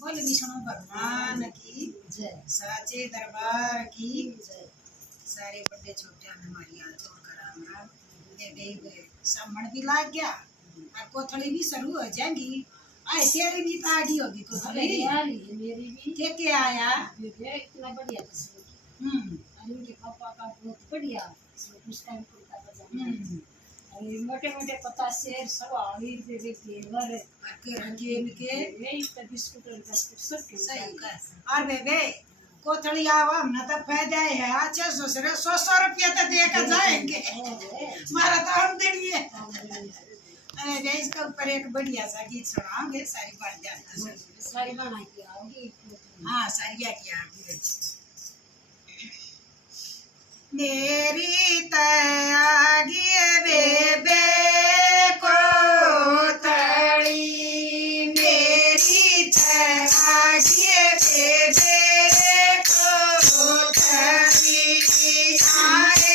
बोल विष्णु भगवान की जय, साचे दरबार की जय। सारे बड़े छोटे हमारी हाथ जोड़कर राम सामण भी लाग गया और कोथड़ी भी शुरू हो जाएगी। आए तेरी भी तो आगी होगी कोथड़ी, मेरी भी क्या आया इतना बढ़िया इनके पापा का बहुत बढ़िया मोटे मोटे पत्ता शेर सब आवीर पे घेवर के बिस्कुट और सब सही का। और बेबे कोथड़ी आवा हमने तो फायदा है। अच्छा सोचरे 100 रुपया तो देकर जाएंगे मारा तो हम देंगे। अरे इसके ऊपर एक बढ़िया सा गीत सुनाओगे सारी बात जानते सारी गाना की आओगी। हाँ सारिया की आओगी। मेरी तयागी बेबे कोथड़ी, मेरी तयागी बेबे कोथड़ी आए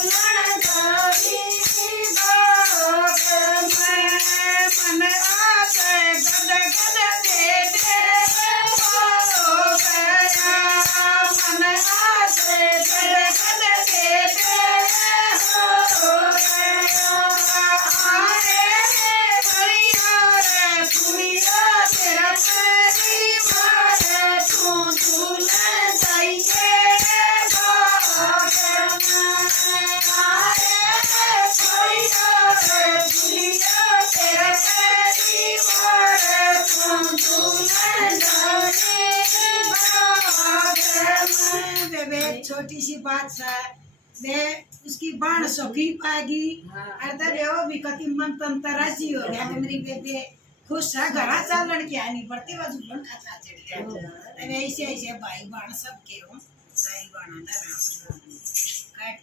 झूलन धरी भोग में मन आसे गद गद देते हो गया मन आसे गद गद देते हो गया आए भैया रे कुड़िया तेरा परिवार तू झूलन जाइए भोग में आए भैया रे कुड़िया तेरा परिवार तू झूलन जाइए भोग में। बेबे एक छोटी सी बात है वे उसकी बाण सौखी पाएगी अर्धा देव भी कति मन तंतरासी हो गया कि मेरी बेबे खुश है घरा चालन की आनी पड़ती वह झूलन का साथ चढ़ गया ऐसे ऐसे भाई बाण सबके हो सही बाण ना राम काट